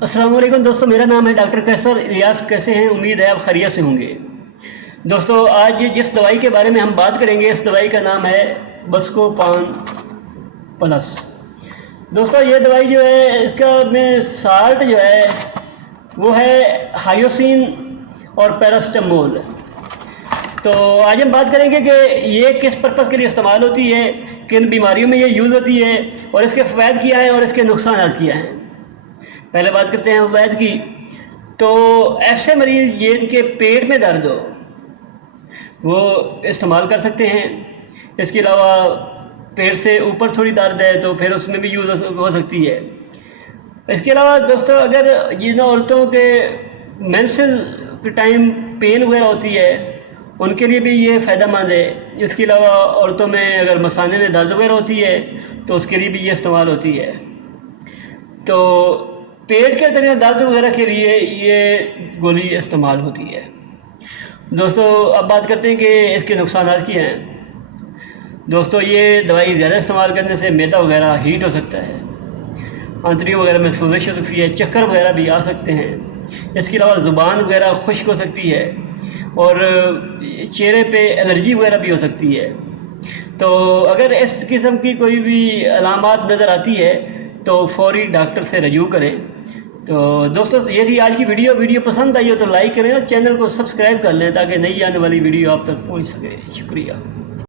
السلام علیکم دوستو، میرا نام ہے ڈاکٹر قیصر الیاس۔ کیسے ہیں؟ امید ہے آپ خیریت سے ہوں گے۔ دوستو آج جس دوائی کے بارے میں ہم بات کریں گے، اس دوائی کا نام ہے بسکوپان پلس۔ دوستو یہ دوائی جو ہے، اس کا میں سالٹ جو ہے وہ ہے ہائیوسین اور پیراسٹامول۔ تو آج ہم بات کریں گے کہ یہ کس پرپس کے لیے استعمال ہوتی ہے، کن بیماریوں میں یہ یوز ہوتی ہے، اور اس کے فوائد کیا ہیں اور اس کے نقصانات کیا ہیں۔ پہلے بات کرتے ہیں فوائد کی۔ تو ایسے مریض جن کے پیٹ میں درد ہو وہ استعمال کر سکتے ہیں۔ اس کے علاوہ پیٹ سے اوپر تھوڑی درد ہے تو پھر اس میں بھی یوز ہو سکتی ہے۔ اس کے علاوہ دوستو اگر جن عورتوں کے مینسٹرل کے ٹائم پین وغیرہ ہوتی ہے ان کے لیے بھی یہ فائدہ مند ہے۔ اس کے علاوہ عورتوں میں اگر مثانے میں درد وغیرہ ہوتی ہے تو اس کے لیے بھی یہ استعمال ہوتی ہے۔ تو پیٹ کے درد وغیرہ کے لیے یہ گولی استعمال ہوتی ہے۔ دوستو اب بات کرتے ہیں کہ اس کے نقصانات کیا ہیں۔ دوستو یہ دوائی زیادہ استعمال کرنے سے معدہ وغیرہ ہیٹ ہو سکتا ہے، آنتڑیوں وغیرہ میں سوزش ہو سکتی ہے، چکر وغیرہ بھی آ سکتے ہیں۔ اس کے علاوہ زبان وغیرہ خشک ہو سکتی ہے اور چہرے پہ الرجی وغیرہ بھی ہو سکتی ہے۔ تو اگر اس قسم کی کوئی بھی علامات نظر آتی ہے تو فوری ڈاکٹر سے رجوع کریں۔ تو دوستو یہ تھی آج کی ویڈیو پسند آئی ہو تو لائک کریں اور چینل کو سبسکرائب کر لیں تاکہ نئی آنے والی ویڈیو آپ تک پہنچ سکے۔ شکریہ۔